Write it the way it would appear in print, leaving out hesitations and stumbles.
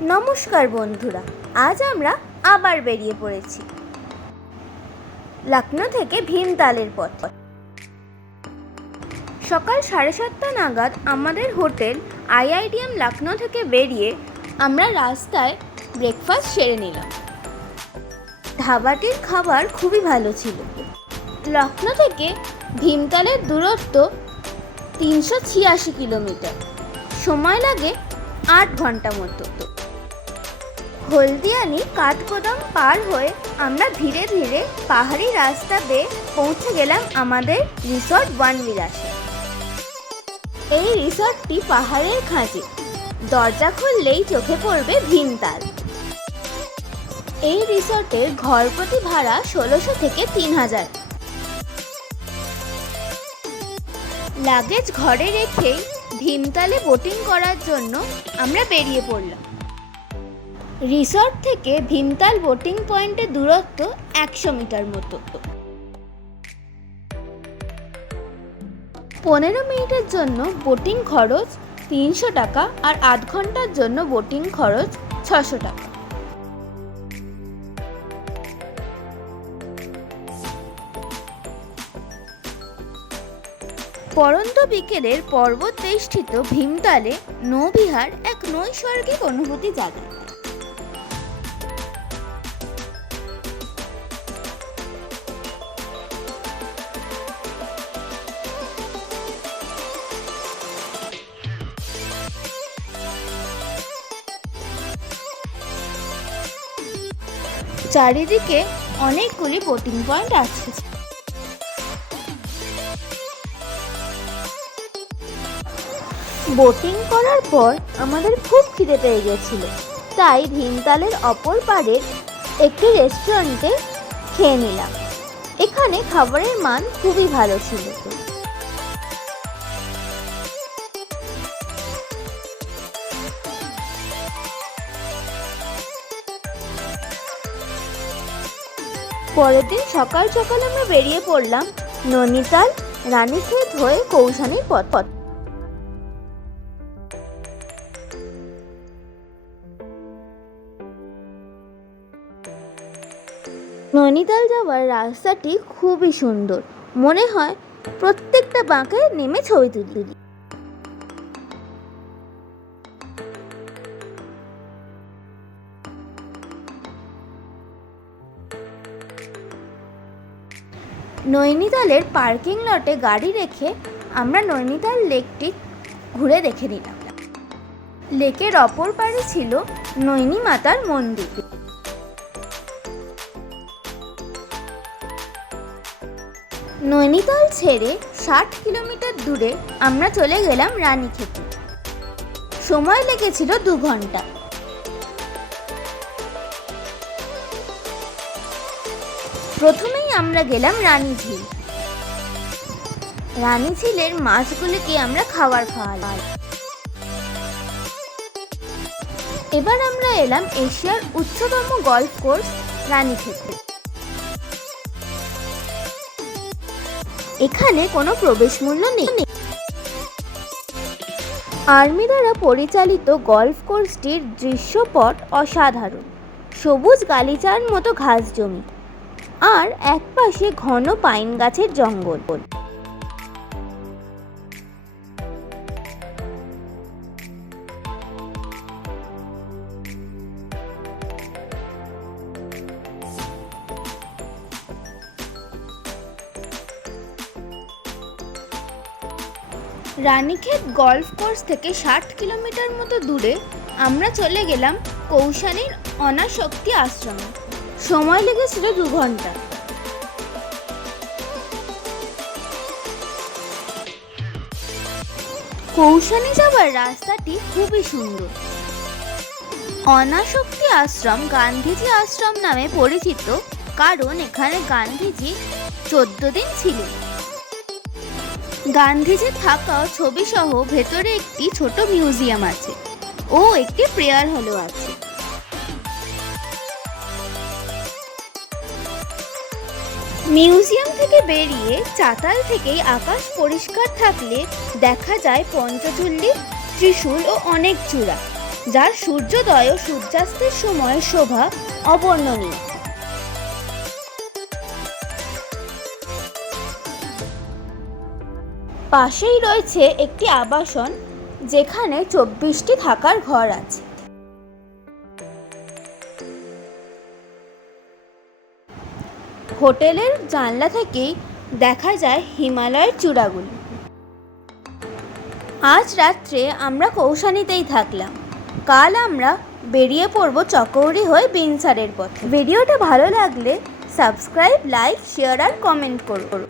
নমস্কার বন্ধুরা, আজ আমরা আবার বেরিয়ে পড়েছি লখনউ থেকে ভীমতালের পথ। সকাল 7:30 নাগাদ আমাদের হোটেল IITM লখনউ থেকে বেরিয়ে আমরা রাস্তায় ব্রেকফাস্ট সেরে নিলাম। ধাবাটির খাবার খুবই ভালো ছিল। লখনউ থেকে ভীমতালের দূরত্ব 386 কিলোমিটার, সময় লাগে 8 ঘন্টা মতো। হলদিয়ানি কাঠগোদাম পার হয়ে আমরা ধীরে ধীরে পাহাড়ি রাস্তা বেয়ে পৌঁছে গেলাম আমাদের রিসর্ট বনবিলাসে। এই রিসর্টটি পাহাড়ের খাঁজে, দরজা খুললেই চোখে পড়বে ভীমতাল। এই রিসর্টের ঘর প্রতি ভাড়া 1600 থেকে 3000। লাগেজ ঘরে রেখেই ভীমতালে বোটিং করার জন্য আমরা বেরিয়ে পড়লাম। রিসর্ট থেকে ভীমতাল বোটিং পয়েন্টের দূরত্ব 100 মিটার মতো। 15 মিনিটের জন্য বোটিং খরচ 300 টাকা আর 8 ঘন্টার জন্য বোটিং খরচ 600 টাকা। পরন্ত বিকেলের পর্বত বেষ্টিত ভীমতালে নৌবিহার এক নৈসর্গিক অনুভূতি জাগায়। চারিদিকে অনেকগুলি বোটিং পয়েন্ট আছে। বোটিং করার পর আমাদের খুব খিদে পেয়ে গেছিল, তাই ভীমতালের অপর পাড়ের একটি রেস্টুরেন্টে খেয়ে নিলাম। এখানে খাবারের মান খুবই ভালো ছিল। পরের দিন সকাল সকাল আমরা বেরিয়ে পড়লাম নৈনিতাল রানীক্ষেত হয়ে কৌশানীর পথ। নৈনিতাল যাওয়ার রাস্তাটি খুবই সুন্দর, মনে হয় প্রত্যেকটা বাঁকে নেমে ছবি তুলি। নৈনিতালের পার্কিং লটে গাড়ি রেখে আমরা নৈনিতাল লেকটি ঘুরে দেখে নিলাম। লেকের অপর পাড়ে ছিল নৈনি মাতার মন্দির। নৈনিতাল ছেড়ে 60 কিলোমিটার দূরে আমরা চলে গেলাম রানীক্ষেতে। সময় লেগেছিল 2 ঘন্টা। প্রথমেই আমরা গেলাম রানীঝিল। রানীঝিলের মাছগুলিকে আমরা খাবার খাওয়ালাম। এবার আমরা এলাম এশিয়ার উচ্চতম গল্ফ কোর্স রানীক্ষেতে। এখানে কোনো প্রবেশ মূল্য নেই। আর্মি দ্বারা পরিচালিত গল্ফ কোর্সটির দৃশ্যপট অসাধারণ। সবুজ গালিচার মতো ঘাস জমি আর একপাশে ঘন পাইন গাছের জঙ্গল। রানীক্ষেত গল্ফ কোর্স থেকে 60 কিলোমিটার মতো দূরে আমরা চলে গেলাম কৌশানীর অনাসক্তি আশ্রমে। সময় লেগেছিল 2 ঘন্টা। কৌশানী যাওয়ার রাস্তাটি খুবই সুন্দর। অনাসক্তি আশ্রম গান্ধীজি আশ্রম নামে পরিচিত, কারণ এখানে গান্ধীজি 14 দিন ছিলেন। গান্ধীজি থাকা ছবি সহ ভেতরে একটি ছোট মিউজিয়াম আছে ও একটি প্রেয়ার হলও আছে। মিউজিয়াম থেকে বেরিয়ে চাতাল থেকেই আকাশ পরিষ্কার থাকলে দেখা যায় পঞ্চচুল্লি, ত্রিশূল ও অনেক চূড়া। যার সূর্যোদয় ও সূর্যাস্তের সময় শোভা অবর্ণনীয়। পাশেই রয়েছে একটি আবাসন, যেখানে 24টি থাকার ঘর আছে। হোটেলের জানলা থেকেই দেখা যায় হিমালয়ের চূড়াগুলি। আজ রাত্রে আমরা কৌশানীতেই থাকলাম। কাল আমরা বেরিয়ে পড়ব চকৌড়ি হয়ে বিনসারের পথে। ভিডিওটা ভালো লাগলে সাবস্ক্রাইব, লাইক, শেয়ার আর কমেন্ট করুন।